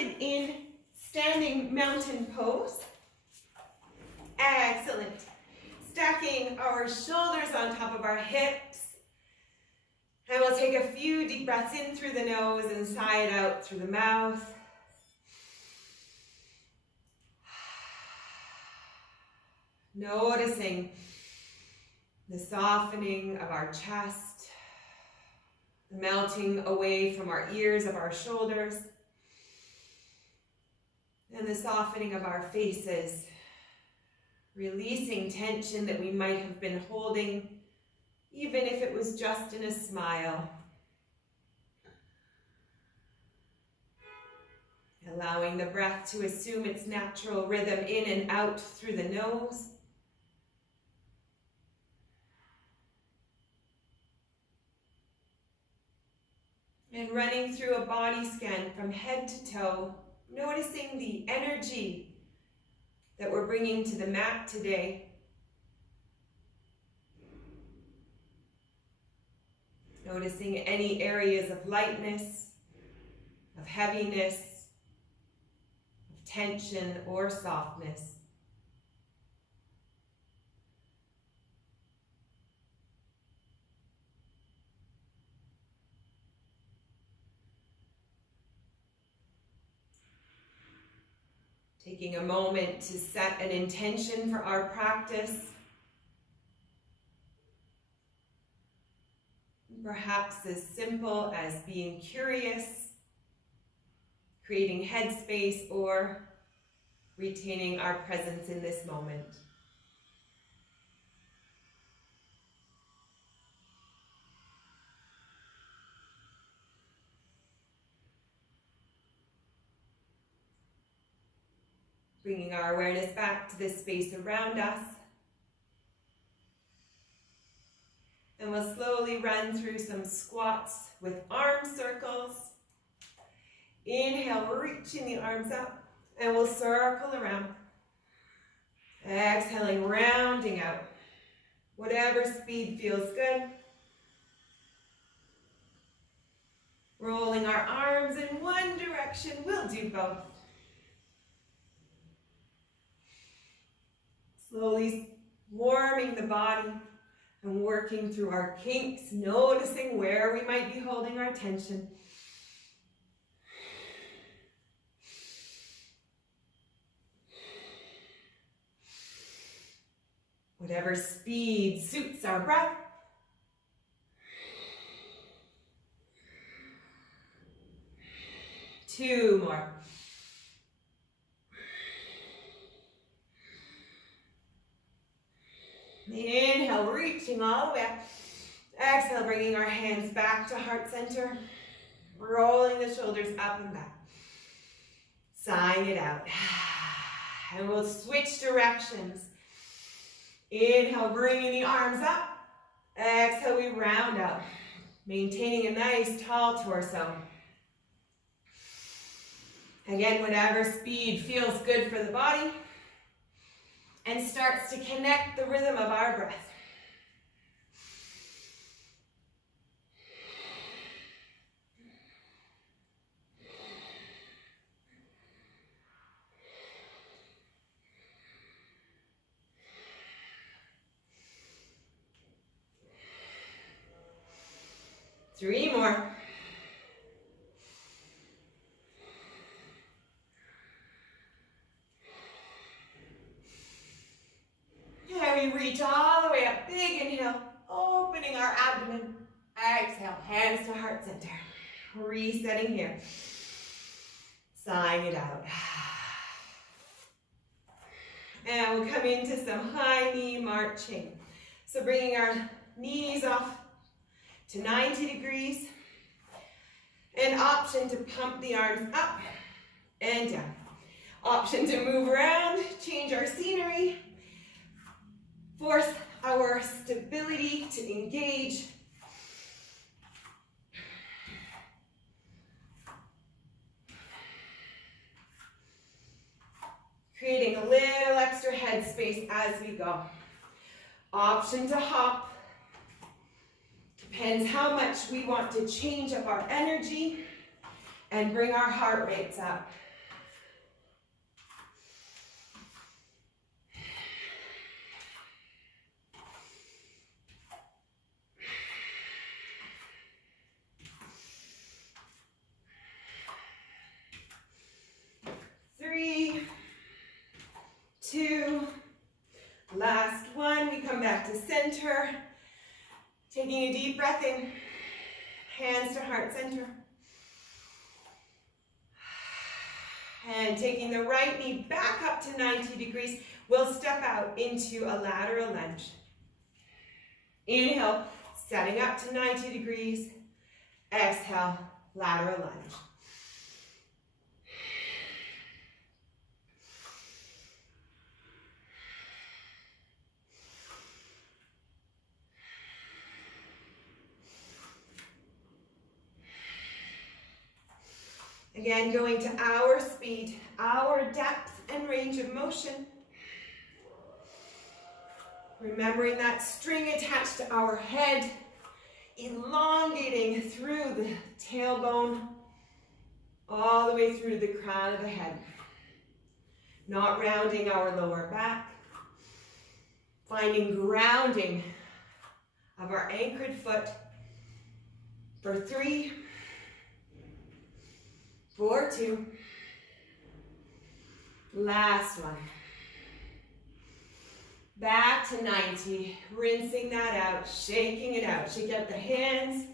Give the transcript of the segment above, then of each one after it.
started in standing mountain pose. Excellent. Stacking our shoulders on top of our hips. And we'll take a few deep breaths in through the nose and sigh it out through the mouth. Noticing the softening of our chest, the melting away from our ears of our shoulders, and the softening of our faces, releasing tension that we might have been holding, even if it was just in a smile. Allowing the breath to assume its natural rhythm in and out through the nose. And running through a body scan from head to toe, noticing the energy that we're bringing to the mat today. Noticing any areas of lightness, of heaviness, of tension or softness. Taking a moment to set an intention for our practice. Perhaps as simple as being curious, creating headspace, or retaining our presence in this moment. Bringing our awareness back to the space around us. And we'll slowly run through some squats with arm circles. Inhale, reaching the arms up, and we'll circle around. Exhaling, rounding out. Whatever speed feels good. Rolling our arms in one direction, we'll do both. Slowly warming the body and working through our kinks, noticing where we might be holding our tension. Whatever speed suits our breath. Two more. Inhale, reaching all the way up. Exhale, bringing our hands back to heart center. Rolling the shoulders up and back. Sighing it out. And we'll switch directions. Inhale, bringing the arms up. Exhale, we round out. Maintaining a nice tall torso. Again, whatever speed feels good for the body. And starts to connect the rhythm of our breath. Three more. And we reach all the way up. Big inhale, opening our abdomen. Exhale, hands to heart center. Resetting here. Sighing it out. And we'll come into some high knee marching. So bringing our knees off to 90 degrees. An option to pump the arms up and down. Option to move around, change our scenery. Force our stability to engage. Creating a little extra headspace as we go. Option to hop. Depends how much we want to change up our energy and bring our heart rates up. center. Taking a deep breath in. Hands to heart center. And taking the right knee back up to 90 degrees, we'll step out into a lateral lunge. Inhale, setting up to 90 degrees. Exhale, lateral lunge. Again, going to our speed, our depth and range of motion. Remembering that string attached to our head, elongating through the tailbone, all the way through to the crown of the head. Not rounding our lower back. Finding grounding of our anchored foot for 3, 4, 2. Last one. Back to 90, rinsing that out, shaking it out. Shake out the hands,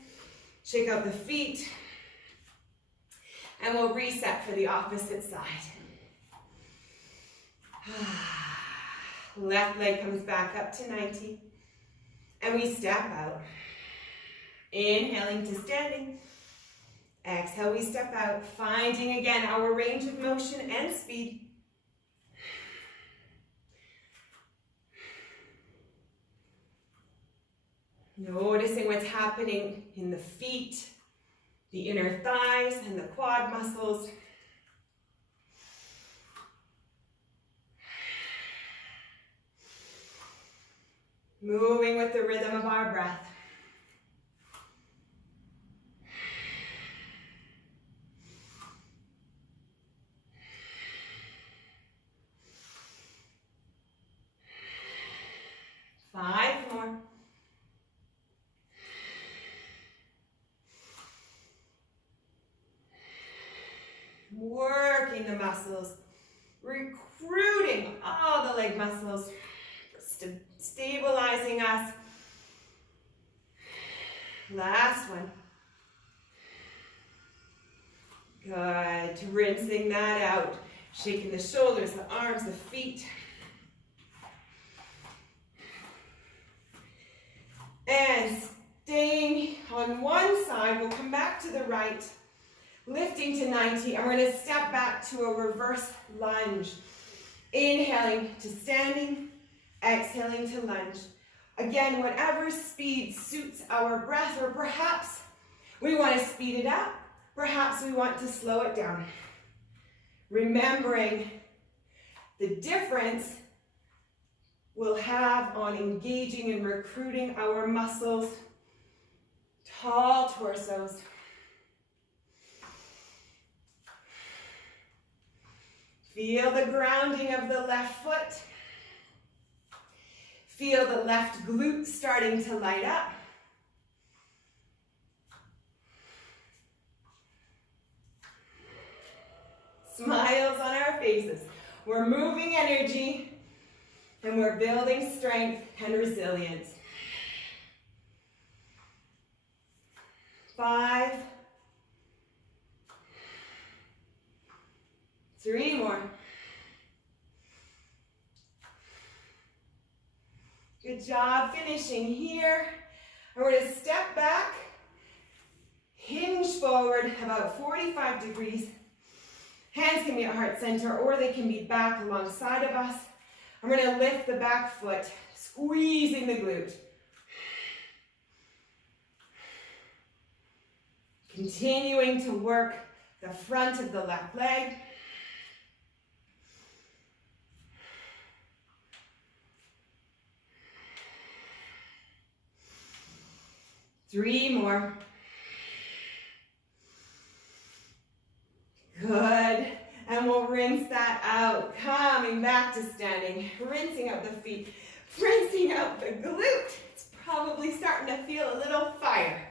shake out the feet, and we'll reset for the opposite side. Left leg comes back up to 90, and we step out. Inhaling to standing. Exhale, we step out, finding again our range of motion and speed. Noticing what's happening in the feet, the inner thighs, and the quad muscles. Moving with the rhythm of our breath. Five more. Working the muscles, recruiting all the leg muscles, stabilizing us. Last one. Good. Rinsing that out. Shaking the shoulders, the arms, the feet. And staying on one side, we'll come back to the right. Lifting to 90, and we're going to step back to a reverse lunge. Inhaling to standing, exhaling to lunge. Again, whatever speed suits our breath, or perhaps we want to speed it up, perhaps we want to slow it down. Remembering the difference we'll have on engaging and recruiting our muscles, tall torsos. Feel the grounding of the left foot. Feel the left glute starting to light up. Smiles on our faces. We're moving energy and we're building strength and resilience. 5. 3 more. Good job finishing here. And we're going to step back, hinge forward about 45 degrees. Hands can be at heart center or they can be back alongside of us. I'm going to lift the back foot, squeezing the glute. Continuing to work the front of the left leg. Three more. Good. And we'll rinse that out. Coming back to standing. Rinsing out the feet. Rinsing out the glute. It's probably starting to feel a little fire.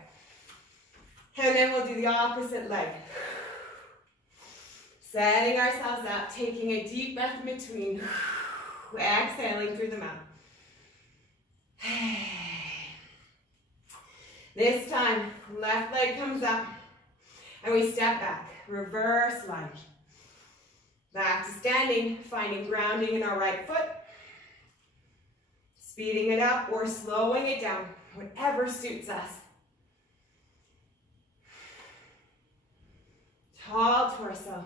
And then we'll do the opposite leg. Setting ourselves up. Taking a deep breath in between. Exhaling through the mouth. This time, left leg comes up, and we step back. Reverse lunge. Back to standing, finding grounding in our right foot. Speeding it up or slowing it down, whatever suits us. Tall torso.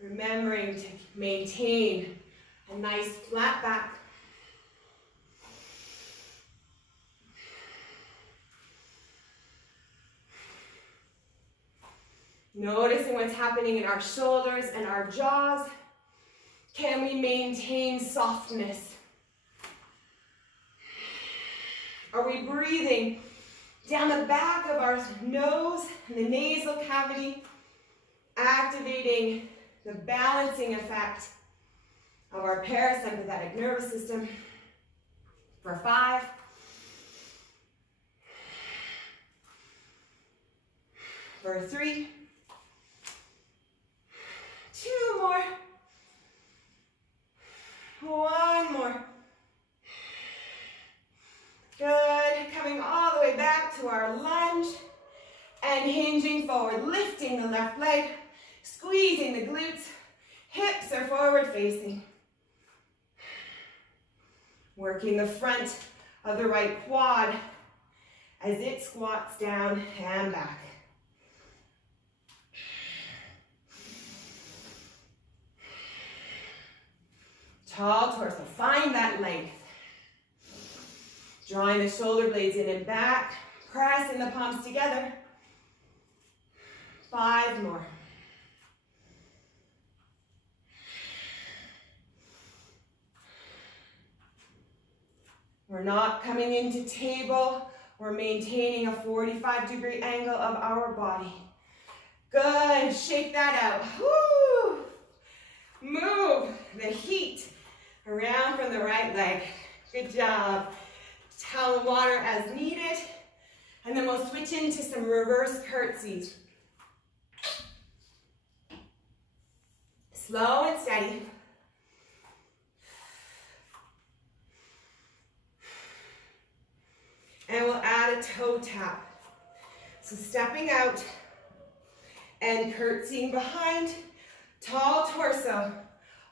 Remembering to maintain a nice flat back. Noticing what's happening in our shoulders and our jaws. Can we maintain softness? Are we breathing down the back of our nose and the nasal cavity, activating the balancing effect of our parasympathetic nervous system? For 5. For 3. 2 more. 1 more. Good. Coming all the way back to our lunge and hinging forward, lifting the left leg, squeezing the glutes, hips are forward facing. Working the front of the right quad as it squats down and back. Tall torso, find that length. Drawing the shoulder blades in and back, pressing the palms together. 5 more. We're not coming into table. We're maintaining a 45-degree angle of our body. Good, shake that out. Woo! Move the heat around from the right leg. Good job. Towel and water as needed. And then we'll switch into some reverse curtsies. Slow and steady. And we'll add a toe tap. So stepping out and curtsying behind. Tall torso.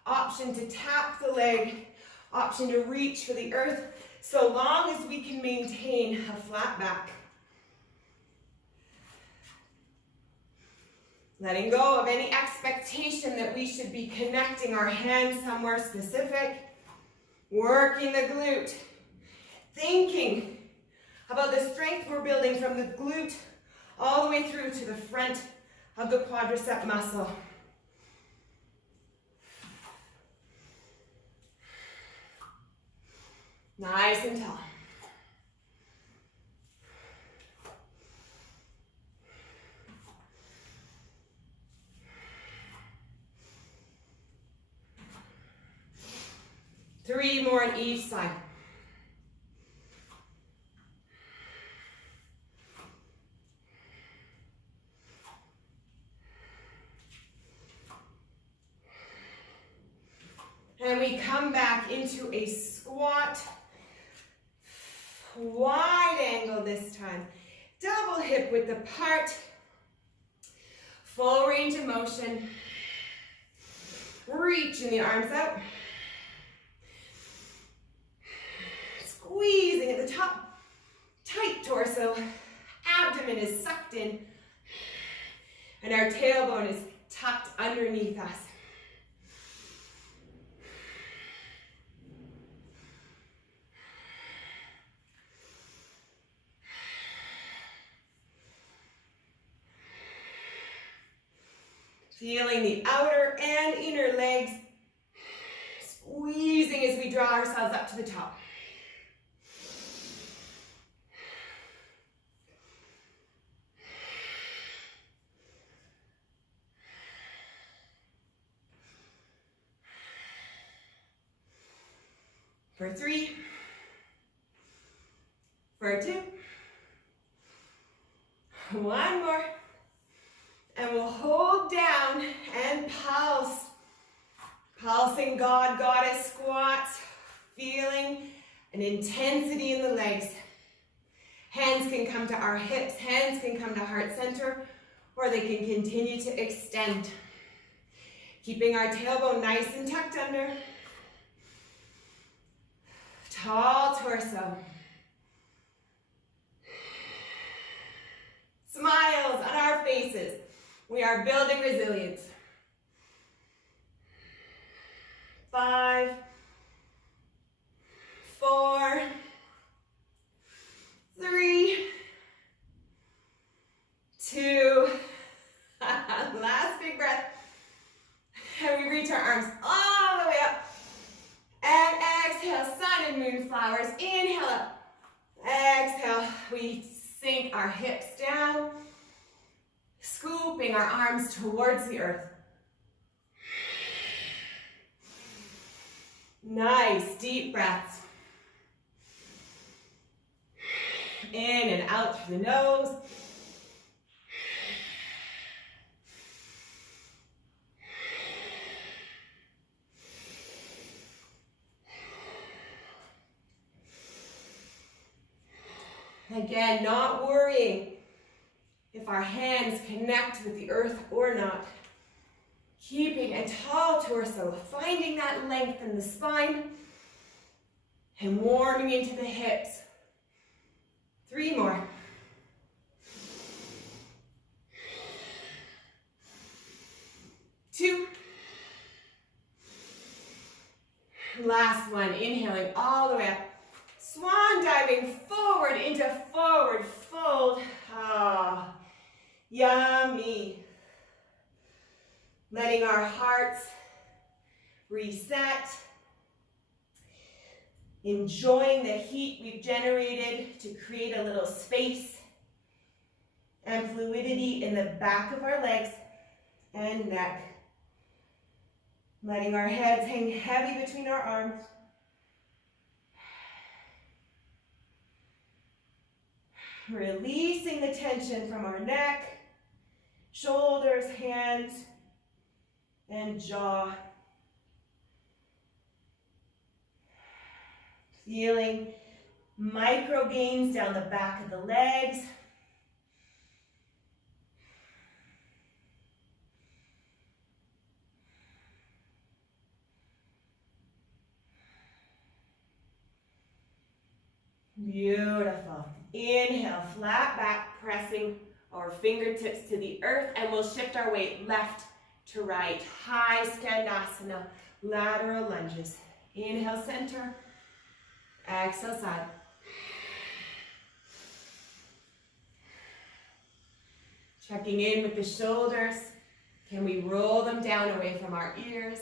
Option to tap the leg. Option to reach for the earth, so long as we can maintain a flat back. Letting go of any expectation that we should be connecting our hands somewhere specific. Working the glute. Thinking about the strength we're building from the glute all the way through to the front of the quadricep muscle. Nice and tall. Three more on each side. And we come back into a squat. Wide angle this time. Double hip width apart. Full range of motion. Reaching the arms out. Squeezing at the top. Tight torso. Abdomen is sucked in. And our tailbone is tucked underneath us. Feeling the outer and inner legs, squeezing as we draw ourselves up to the top. For 3, for 2, 1 more. And we'll hold down and pulse. Pulsing God, Goddess squats. Feeling an intensity in the legs. Hands can can come to our hips, hands can come to heart center, or they can continue to extend. Keeping our tailbone nice and tucked under. Tall torso. Smiles on our faces. We are building resilience. 5, 4, 3, 2, last big breath. And we reach our arms all the way up. And exhale, sun and moon flowers. Inhale up. Exhale, we sink our hips down, scooping our arms towards the earth. Nice, deep breaths. In and out through the nose. Again, not worrying if our hands connect with the earth or not. Keeping a tall torso, finding that length in the spine, and warming into the hips. 3 more. Two. Last one, inhaling all the way up. Swan diving forward into forward fold. Ah, yummy. Letting our hearts reset. Enjoying the heat we've generated to create a little space and fluidity in the back of our legs and neck. Letting our heads hang heavy between our arms. Releasing the tension from our neck, shoulders, hands, and jaw. Feeling micro gains down the back of the legs. Beautiful. Inhale, flat back, pressing our fingertips to the earth, and we'll shift our weight left to right. High skandasana, lateral lunges. Inhale, center. Exhale, side. Checking in with the shoulders. Can we roll them down away from our ears?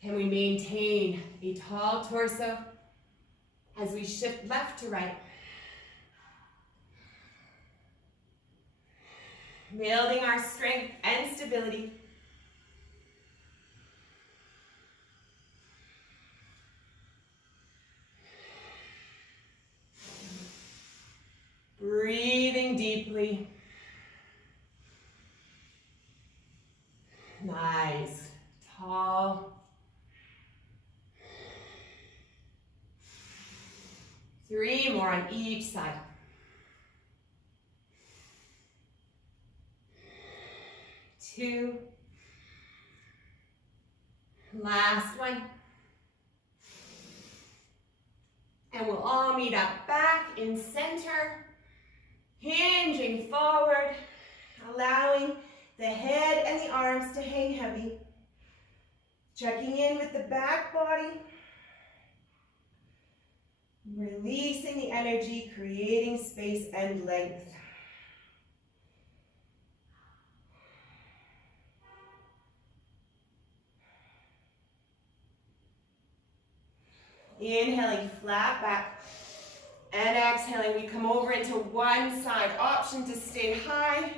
Can we maintain a tall torso as we shift left to right? Building our strength and stability. Breathing deeply. Nice. Tall. 3 more on each side. Two. Last one. And we'll all meet up back in center, hinging forward, allowing the head and the arms to hang heavy. Checking in with the back body. Releasing the energy, creating space and length. Inhaling, flat back, and exhaling, we come over into one side. Option to stay high,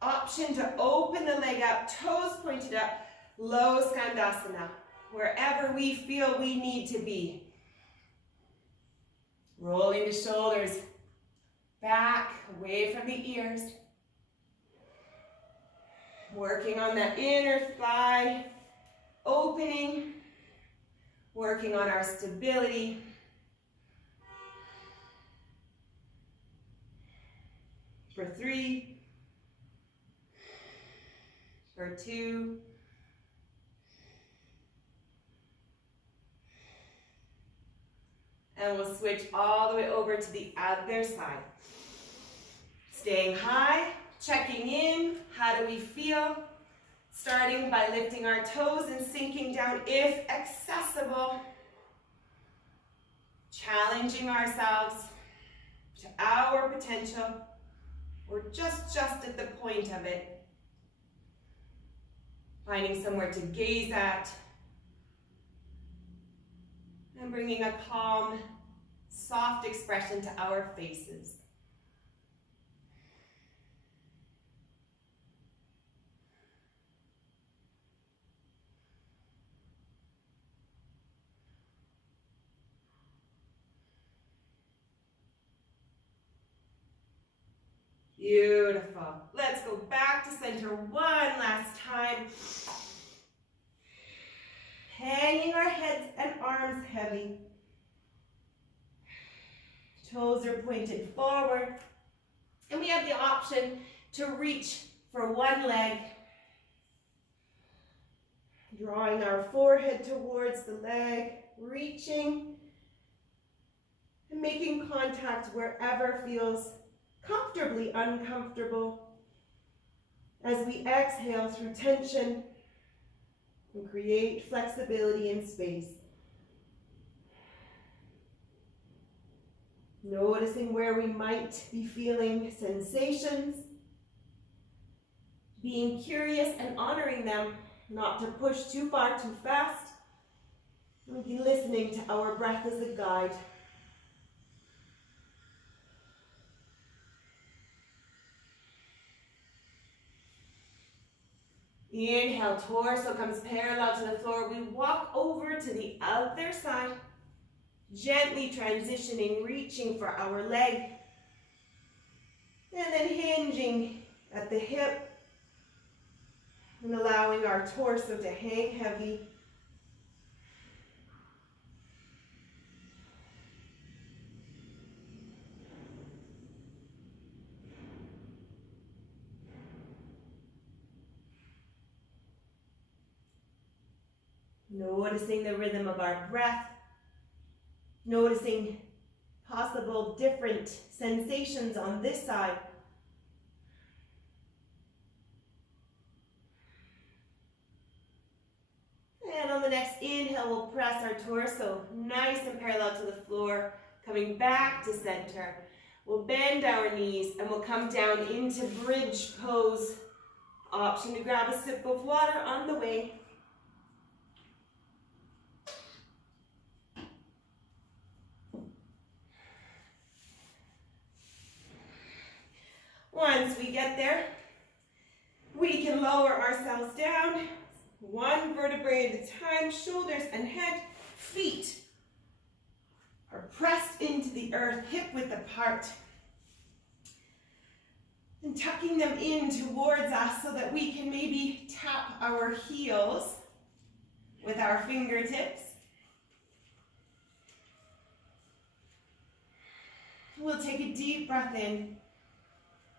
option to open the leg up, toes pointed up, low skandasana, wherever we feel we need to be. Rolling the shoulders back, away from the ears. Working on that inner thigh opening. Working on our stability. For 3, for 2, and we'll switch all the way over to the other side. Staying high, checking in, how do we feel? Starting by lifting our toes and sinking down if accessible. Challenging ourselves to our potential. We're just at the point of it. Finding somewhere to gaze at. And bringing a calm, soft expression to our faces. Beautiful. Let's go back to center one last time. Hanging our heads and arms heavy. Toes are pointed forward. And we have the option to reach for one leg. Drawing our forehead towards the leg, reaching and making contact wherever feels comfortably uncomfortable as we exhale through tension and create flexibility in space. Noticing where we might be feeling sensations, being curious and honoring them, not to push too far too fast, and be listening to our breath as a guide. Inhale, torso comes parallel to the floor. We walk over to the other side, gently transitioning, reaching for our leg, and then hinging at the hip and allowing our torso to hang heavy. Noticing the rhythm of our breath, noticing possible different sensations on this side. And on the next inhale, we'll press our torso nice and parallel to the floor, coming back to center. We'll bend our knees and we'll come down into bridge pose. Option to grab a sip of water on the way. Once we get there, we can lower ourselves down, one vertebrae at a time, shoulders and head, feet are pressed into the earth, hip width apart, and tucking them in towards us so that we can maybe tap our heels with our fingertips. We'll take a deep breath in.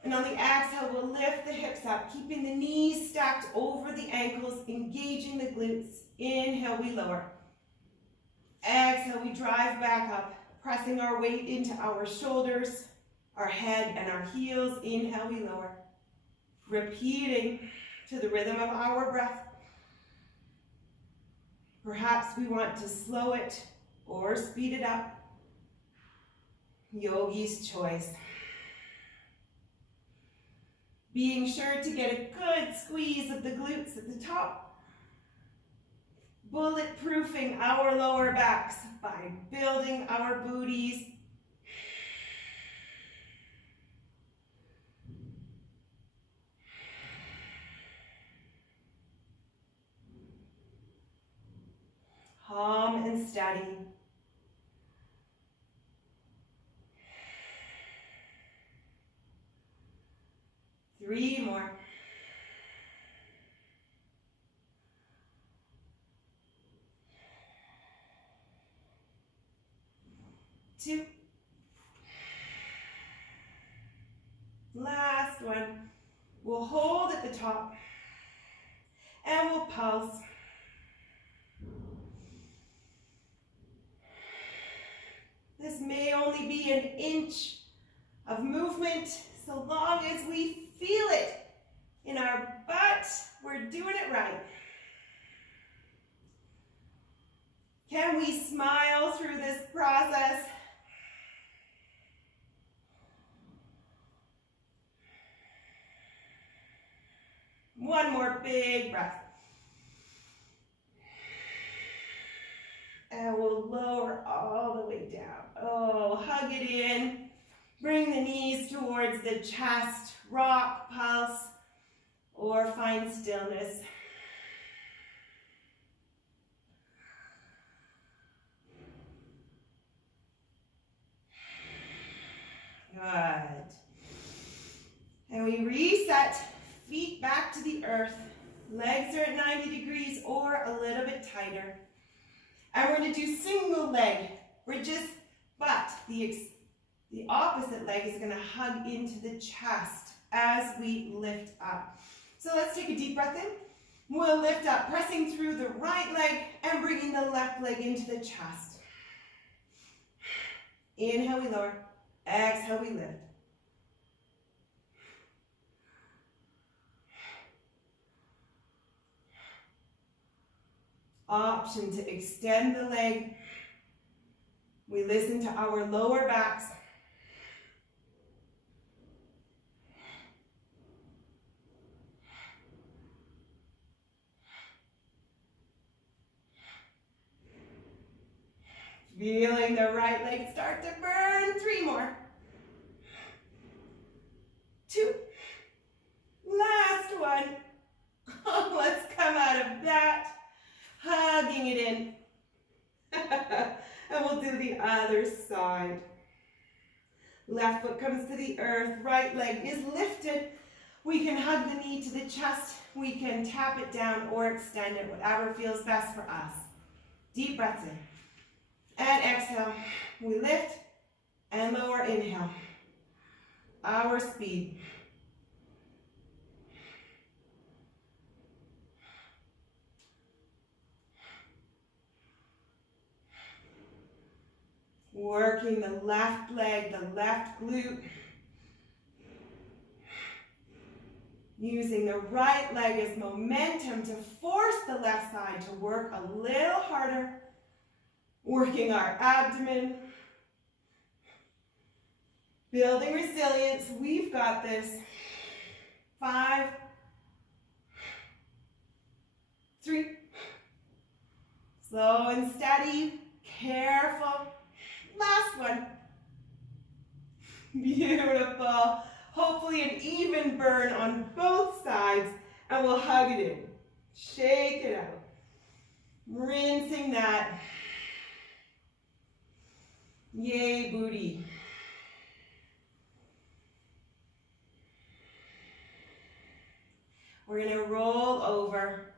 And on the exhale, we'll lift the hips up, keeping the knees stacked over the ankles, engaging the glutes. Inhale, we lower. Exhale, we drive back up, pressing our weight into our shoulders, our head, and our heels. Inhale, we lower. Repeating to the rhythm of our breath. Perhaps we want to slow it or speed it up. Yogi's choice. Being sure to get a good squeeze of the glutes at the top. Bulletproofing our lower backs by building our booties. Calm and steady. Three more. Two. Last. last one. We'll hold at the top and we'll pulse. This may only be an inch of movement, so long as we feel it in our butt, we're doing it right. Can we smile through this process? One more big breath. And we'll lower all the way down. Oh, hug it in. Bring the knees towards the chest. Rock, pulse, or find stillness. Good. And we reset. Feet back to the earth. Legs are at 90 degrees or a little bit tighter. And we're going to do single leg bridges, but the opposite leg is going to hug into the chest as we lift up. So let's take a deep breath in. We'll lift up, pressing through the right leg and bringing the left leg into the chest. Inhale, we lower. Exhale, we lift. Option to extend the leg. We listen to our lower backs. Feeling the right leg start to burn. 3 more. 2. Last one. Let's come out of that. Hugging it in. And we'll do the other side. Left foot comes to the earth. Right leg is lifted. We can hug the knee to the chest. We can tap it down or extend it, whatever feels best for us. Deep breaths in. And exhale. We lift and lower. Inhale. Our speed. Working the left leg, the left glute. Using the right leg as momentum to force the left side to work a little harder. Working our abdomen. Building resilience. We've got this. 5, 3. Slow and steady. Careful. Last one. Beautiful. Hopefully an even burn on both sides, and we'll hug it in. Shake it out. Rinsing that. Yay, booty. We're going to roll over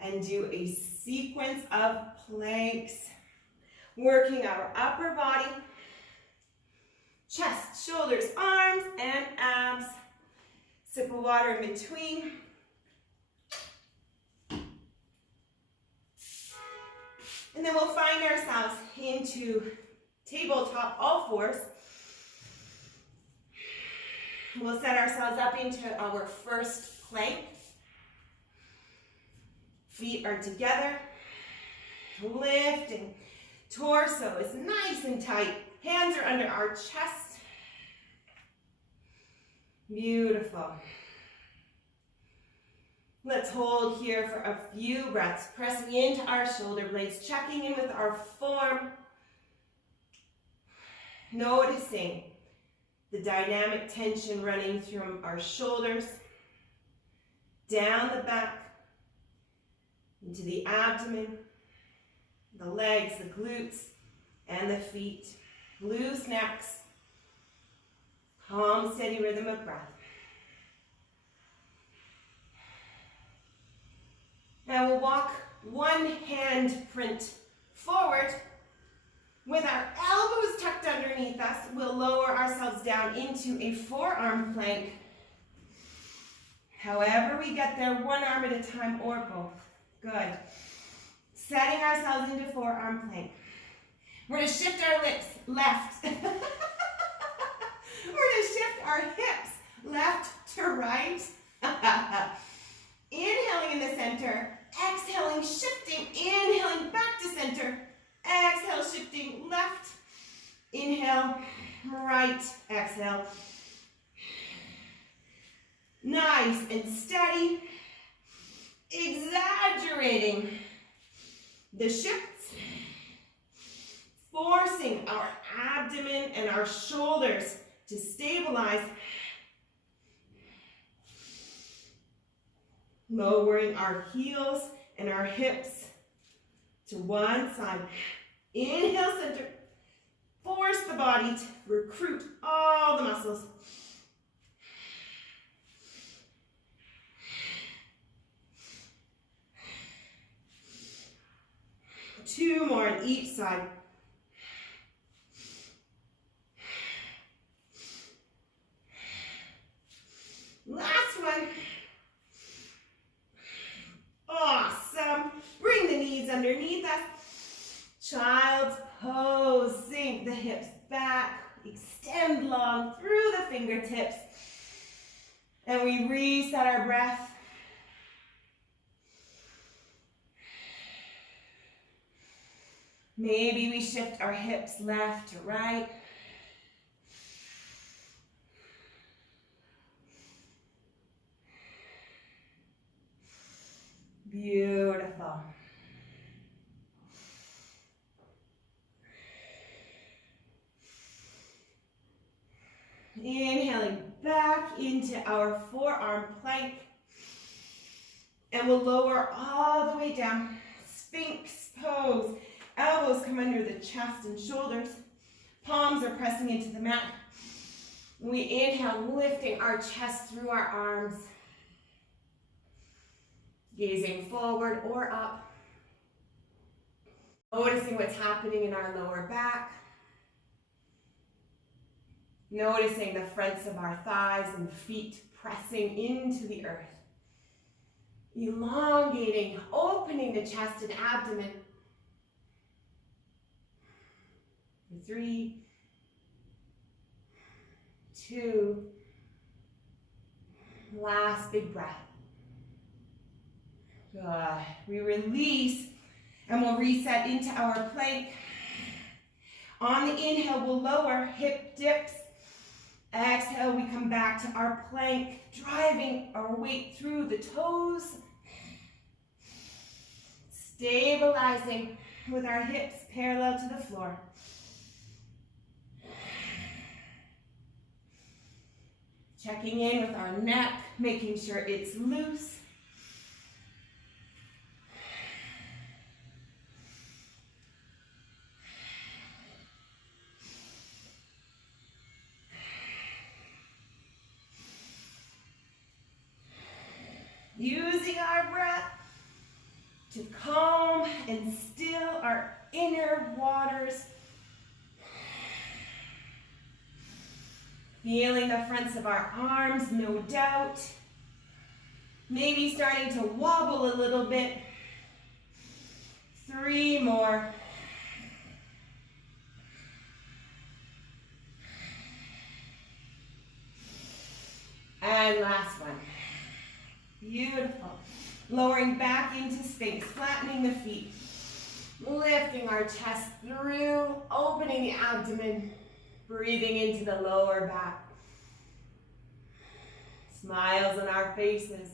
and do a sequence of planks. Working our upper body, chest, shoulders, arms, and abs. Sip of water in between. And then we'll find ourselves into tabletop, all fours. We'll set ourselves up into our first plank. Feet are together. Lifting. Torso is nice and tight. Hands are under our chest. Beautiful. Let's hold here for a few breaths, pressing into our shoulder blades, checking in with our form. Noticing the dynamic tension running through our shoulders, down the back, into the abdomen, the legs, the glutes, and the feet. Loose necks. Calm, steady rhythm of breath. Now we'll walk one hand print forward. With our elbows tucked underneath us, we'll lower ourselves down into a forearm plank. However we get there, one arm at a time or both. Good. Setting ourselves into forearm plank. We're going to shift our lips left. We're going to shift our hips left to right. Inhaling in the center. Exhaling, shifting. Inhaling back to center. Exhale, shifting left. Inhale, right. Exhale. Nice and steady. Exaggerating the shifts. Forcing our abdomen and our shoulders to stabilize. Lowering our heels and our hips to one side. Inhale, center. Force the body to recruit all the muscles. Two more on each side. Last one. Awesome. Bring the knees underneath us. Child's pose. Sink the hips back. Extend long through the fingertips. And we reset our breath. Maybe we shift our hips left to right. Beautiful. Inhaling back into our forearm plank. And we'll lower all the way down. Sphinx pose. Elbows come under the chest and shoulders. Palms are pressing into the mat. We inhale, lifting our chest through our arms. Gazing forward or up. Noticing what's happening in our lower back. Noticing the fronts of our thighs and feet pressing into the earth. Elongating, opening the chest and abdomen. 3, 2, last big breath. Good. We release and we'll reset into our plank. On the inhale, we'll lower, hip dips. Exhale, we come back to our plank, driving our weight through the toes. Stabilizing with our hips parallel to the floor. Checking in with our neck, making sure it's loose. Using our breath to calm and still our inner waters. Feeling the fronts of our arms, no doubt. Maybe starting to wobble a little bit. 3 more. And last one. Beautiful. Lowering back into Sphinx, flattening the feet. Lifting our chest through, opening the abdomen. Breathing into the lower back. Smiles on our faces.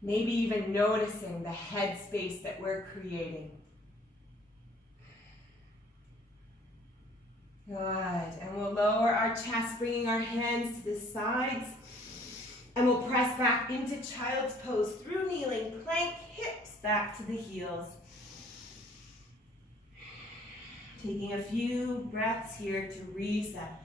Maybe even noticing the head space that we're creating. Good. And we'll lower our chest, bringing our hands to the sides. And we'll press back into child's pose through kneeling, plank, hips back to the heels. Taking a few breaths here to reset.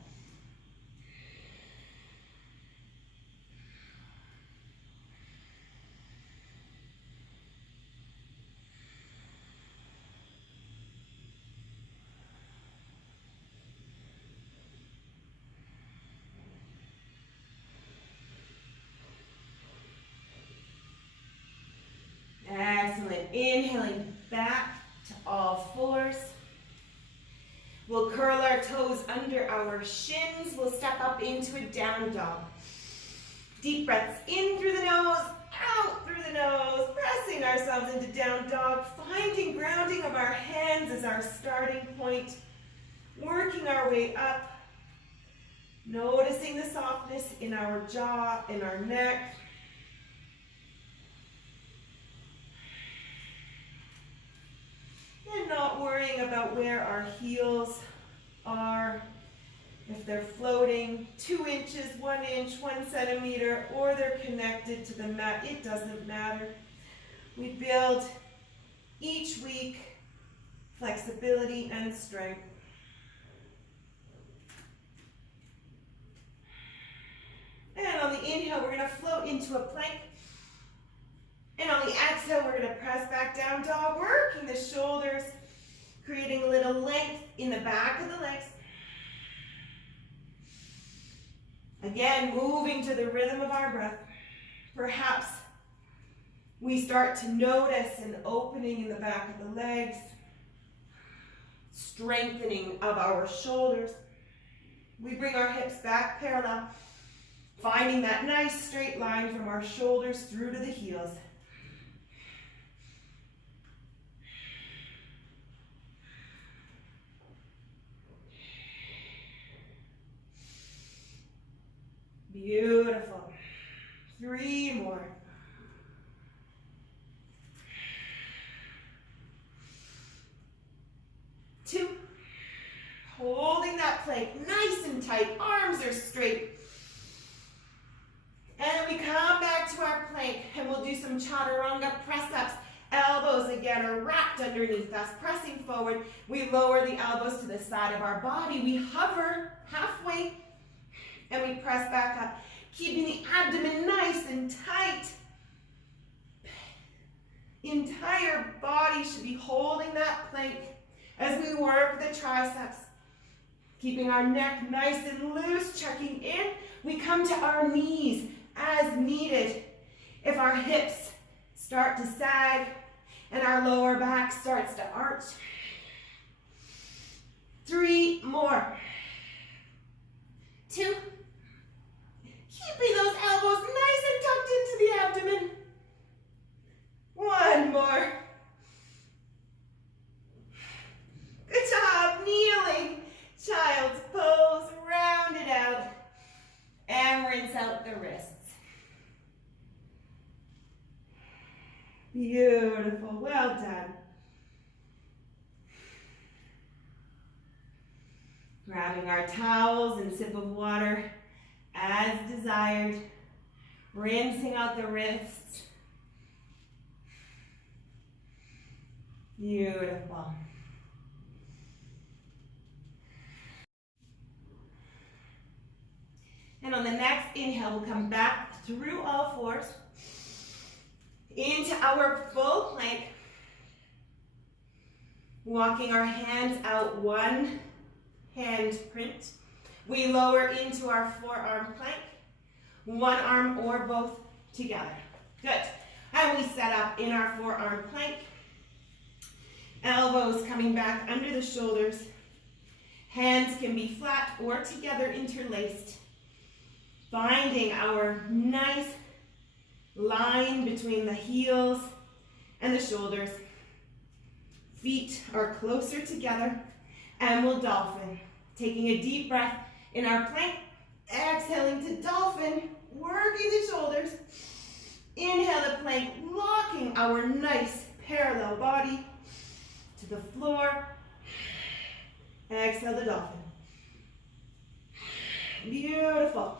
inhaling back to all fours. We'll curl our toes under our shins. We'll step up into a down dog. Deep breaths in through the nose, out through the nose, pressing ourselves into down dog, finding grounding of our hands as our starting point, working our way up, noticing the softness in our jaw, in our neck. And not worrying about where our heels are, if they're floating 2 inches, 1 inch, 1 centimeter, or they're connected to the mat, it doesn't matter. We build each week flexibility and strength. And on the inhale, we're going to float into a plank. And on the exhale, we're going to press back down dog, working the shoulders, creating a little length in the back of the legs. Again, moving to the rhythm of our breath. Perhaps we start to notice an opening in the back of the legs, strengthening of our shoulders. We bring our hips back parallel, finding that nice straight line from our shoulders through to the heels. Beautiful. 3 more. Two. Holding that plank nice and tight. Arms are straight. And we come back to our plank and we'll do some chaturanga press-ups. Elbows again are wrapped underneath us, pressing forward. We lower the elbows to the side of our body. We hover halfway and we press back up, keeping the abdomen nice and tight. Entire body should be holding that plank as we work the triceps. Keeping our neck nice and loose, checking in. We come to our knees as needed. If our hips start to sag and our lower back starts to arch. 3 more. 2. Keeping those elbows nice and tucked into the abdomen. 1 more. Good job. Kneeling. Child's pose. Round it out. And rinse out the wrists. Beautiful. Well done. Grabbing our towels and sip of water as desired. Rinsing out the wrists. Beautiful. And on the next inhale, we'll come back through all fours into our full plank. Walking our hands out, 1 hand print. We lower into our forearm plank. 1 arm or both together. Good. And we set up in our forearm plank. Elbows coming back under the shoulders. Hands can be flat or together interlaced. Finding our nice line between the heels and the shoulders. Feet are closer together and we'll dolphin. Taking a deep breath in our plank, exhaling to dolphin, working the shoulders. Inhale the plank, locking our nice parallel body to the floor. Exhale the dolphin. Beautiful.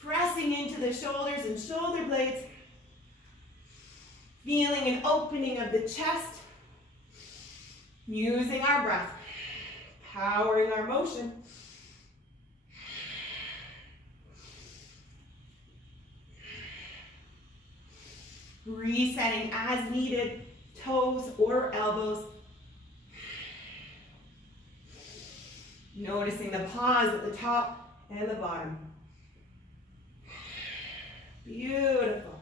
Pressing into the shoulders and shoulder blades. Feeling an opening of the chest. Using our breath. Powering our motion. Resetting as needed, toes or elbows. Noticing the pause at the top and the bottom. Beautiful.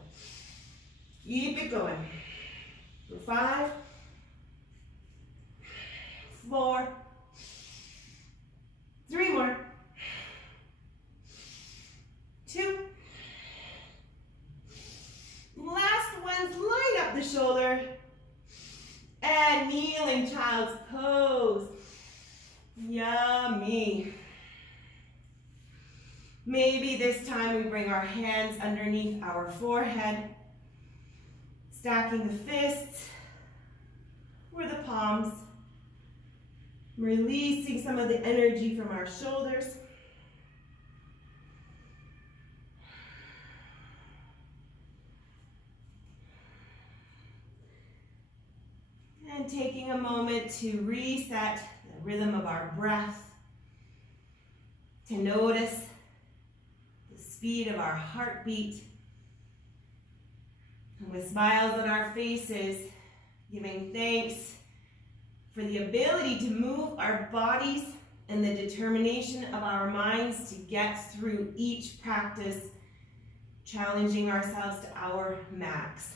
Keep it going. 5, 4, 3 more, 2. Last one's light up the shoulder. And kneeling child's pose. Yummy. Maybe this time we bring our hands underneath our forehead, stacking the fists or the palms, releasing some of the energy from our shoulders. And taking a moment to reset the rhythm of our breath, to notice the speed of our heartbeat, and with smiles on our faces, giving thanks for the ability to move our bodies and the determination of our minds to get through each practice, challenging ourselves to our max.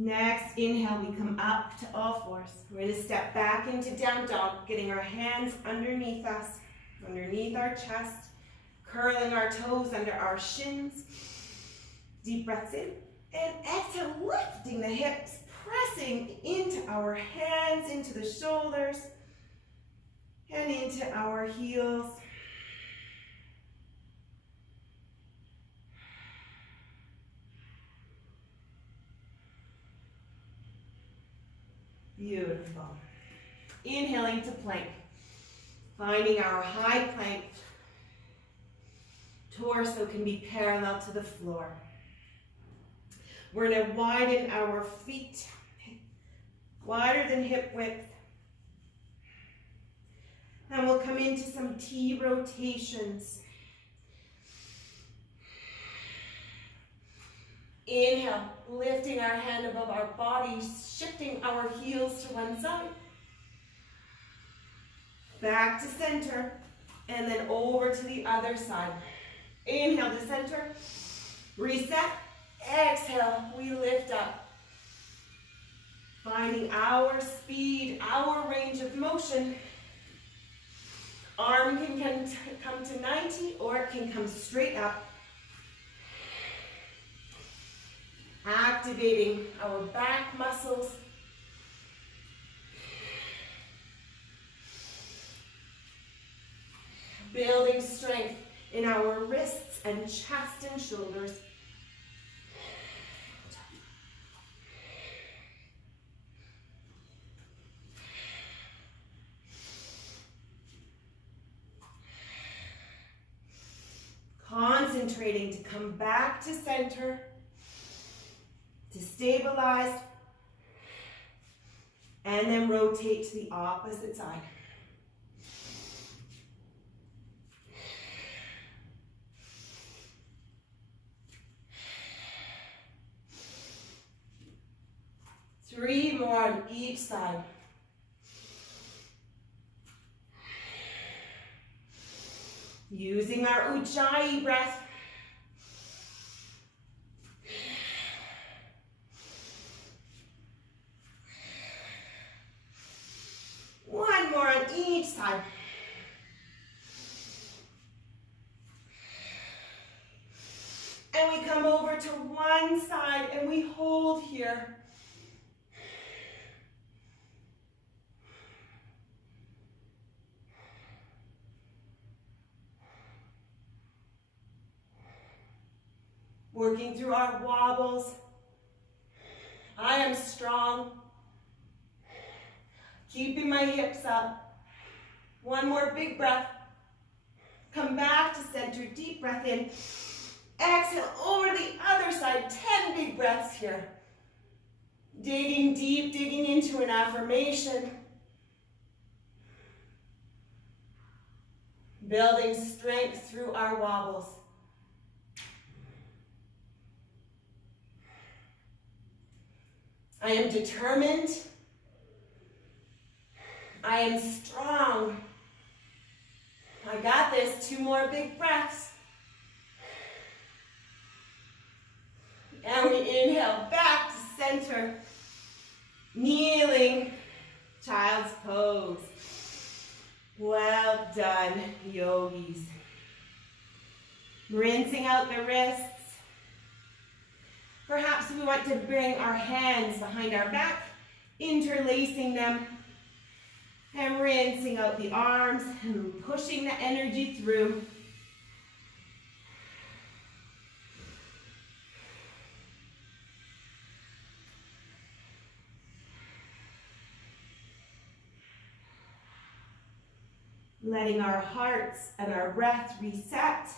Next, inhale, we come up to all fours. We're going to step back into down dog, getting our hands underneath us, underneath our chest, curling our toes under our shins. Deep breaths in, and exhale, lifting the hips, pressing into our hands, into the shoulders, and into our heels. Beautiful. Inhaling to plank. Finding our high plank. Torso can be parallel to the floor. We're going to widen our feet, wider than hip width. And we'll come into some T rotations. Inhale, lifting our hand above our bodies, shifting our heels to one side. Back to center, and then over to the other side. Inhale to center, reset, exhale, we lift up. Finding our speed, our range of motion. Arm can come to 90 or it can come straight up. Activating our back muscles. Building strength in our wrists and chest and shoulders. Concentrating to come back to center, to stabilize, and then rotate to the opposite side. Three more on each side. Using our Ujjayi breath. One more on each side. And we come over to one side and we hold here. Working through our wobbles. I am strong. Keeping my hips up. One more big breath. Come back to center, deep breath in. Exhale over the other side, 10 big breaths here. Digging deep, digging into an affirmation. Building strength through our wobbles. I am determined. I am strong. I got this. 2 more big breaths. And we inhale back to center. Kneeling, child's pose. Well done, yogis. Rinsing out the wrists. Perhaps we want to bring our hands behind our back, interlacing them, and rinsing out the arms and pushing the energy through. Letting our hearts and our breath reset.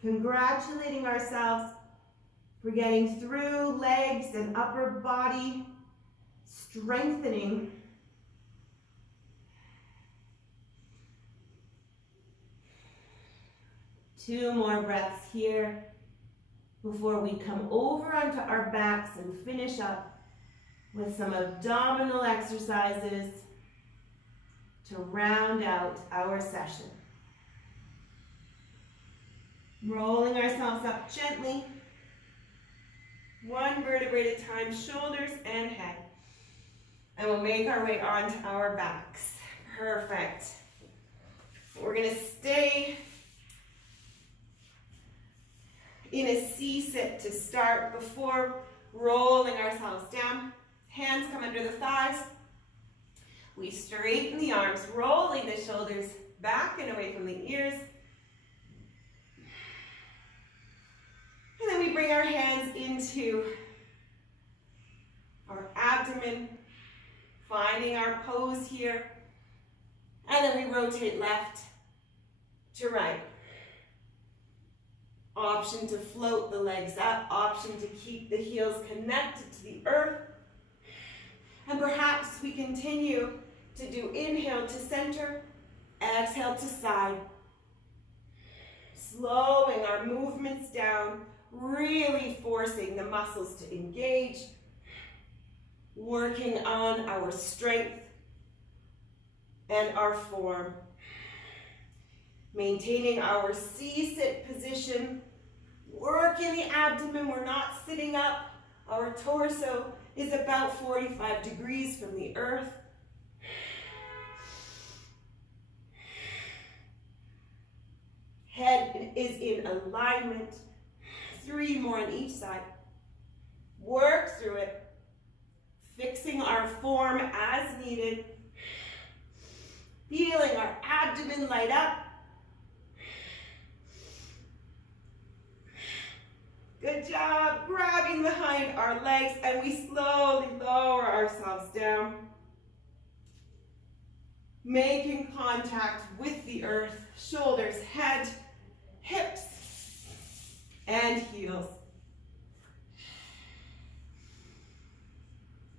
Congratulating ourselves for getting through legs and upper body, strengthening. Two more breaths here before we come over onto our backs and finish up with some abdominal exercises to round out our session. Rolling ourselves up gently, 1 vertebrae at a time, shoulders and head. And we'll make our way onto our backs. Perfect. We're going to stay in a C-sit to start before rolling ourselves down. Hands come under the thighs. We straighten the arms, rolling the shoulders back and away from the ears. And then we bring our hands into our abdomen, finding our pose here. And then we rotate left to right. Option to float the legs up, option to keep the heels connected to the earth. And perhaps we continue to do inhale to center, exhale to side. Slowing our movements down, really forcing the muscles to engage, working on our strength and our form. Maintaining our C-sit position, working the abdomen, we're not sitting up. Our torso is about 45 degrees from the earth. Head is in alignment. 3 more on each side. Work through it. Fixing our form as needed. Feeling our abdomen light up. Good job. Grabbing behind our legs, and we slowly lower ourselves down. Making contact with the earth. Shoulders, head, hips, and heels.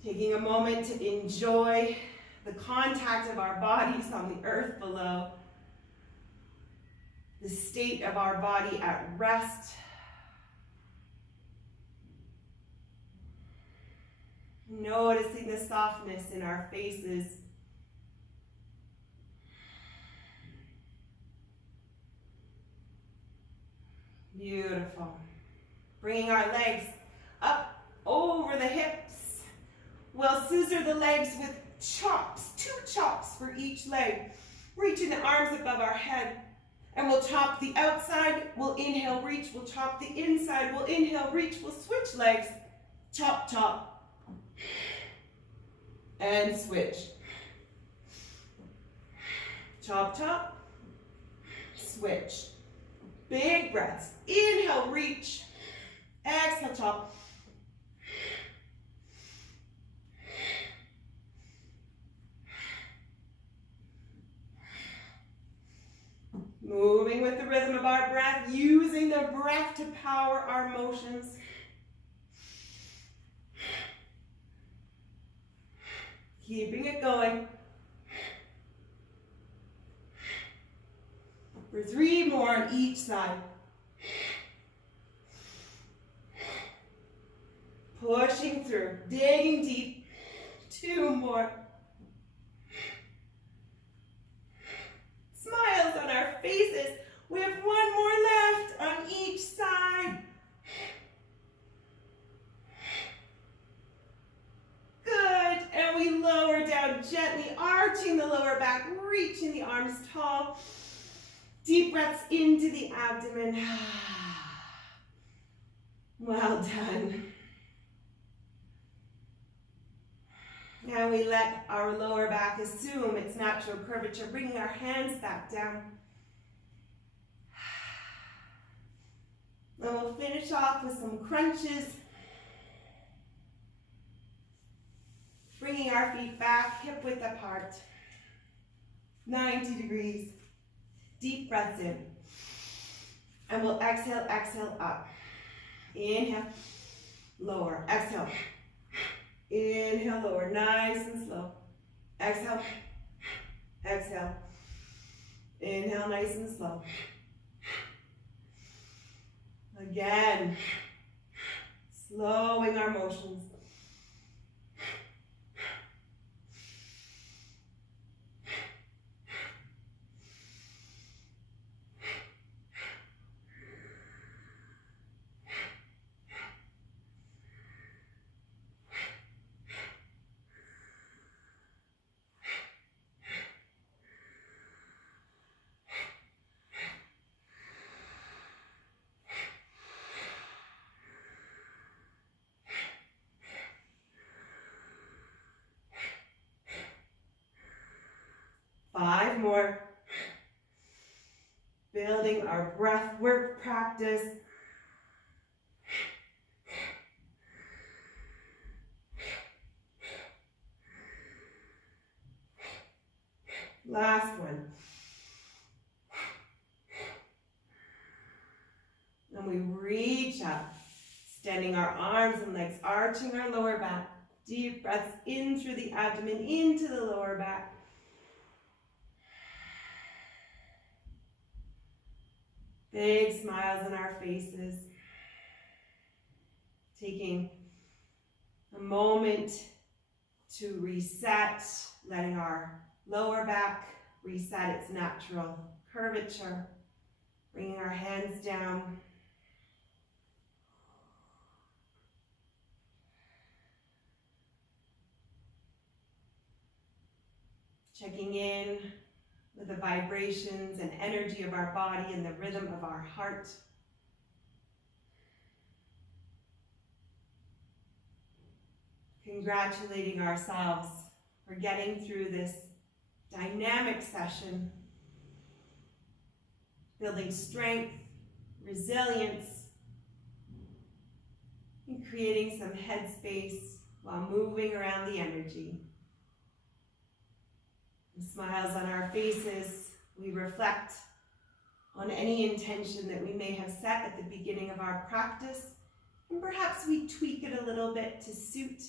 Taking a moment to enjoy the contact of our bodies on the earth below. The state of our body at rest. Noticing the softness in our faces. Beautiful. Bringing our legs up over the hips. We'll scissor the legs with chops, 2 chops for each leg. Reaching the arms above our head. And we'll chop the outside, we'll inhale, reach, we'll chop the inside, we'll inhale, reach, we'll switch legs. Chop, chop. And switch. Chop, chop. Switch. Big breaths. Inhale, reach. Exhale, chop. Moving with the rhythm of our breath, using the breath to power our motions. Keeping it going. For 3 more on each side. Pushing through, digging deep. 2 more. faces. We have one more left on each side. Good, and we lower down gently, arching the lower back, reaching the arms tall. Deep breaths into the abdomen. Well done. Now we let our lower back assume its natural curvature, bringing our hands back down. And we'll finish off with some crunches. Bringing our feet back, hip width apart. 90 degrees. Deep breaths in. And we'll exhale, exhale up. Inhale, lower, exhale. Inhale, lower, nice and slow. Exhale, exhale. Inhale, nice and slow. Again, slowing our motions. Five more. Building our breath work practice. Last one. And we reach up, extending our arms and legs, arching our lower back. Deep breaths in through the abdomen, into the lower back. Big smiles on our faces. Taking a moment to reset, letting our lower back reset its natural curvature. Bringing our hands down. Checking in with the vibrations and energy of our body and the rhythm of our heart. Congratulating ourselves for getting through this dynamic session, building strength, resilience, and creating some headspace while moving around the energy. With smiles on our faces, we reflect on any intention that we may have set at the beginning of our practice, and perhaps we tweak it a little bit to suit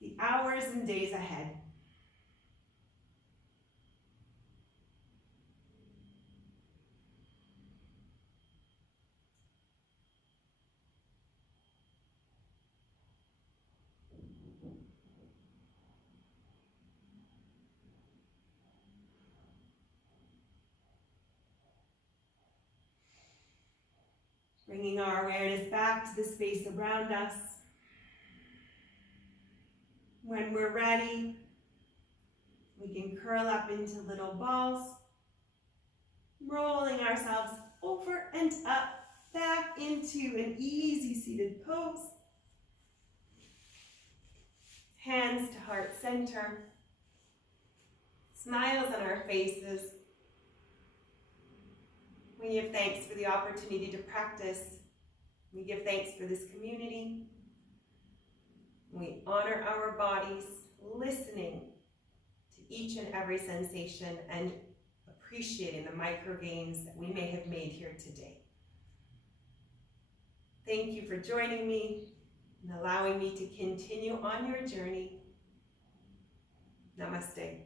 the hours and days ahead. Bringing our awareness back to the space around us. When we're ready, we can curl up into little balls, rolling ourselves over and up, back into an easy seated pose. Hands to heart center, smiles on our faces. We give thanks for the opportunity to practice. We give thanks for this community. We honor our bodies, listening to each and every sensation and appreciating the micro gains that we may have made here today. Thank you for joining me and allowing me to continue on your journey. Namaste.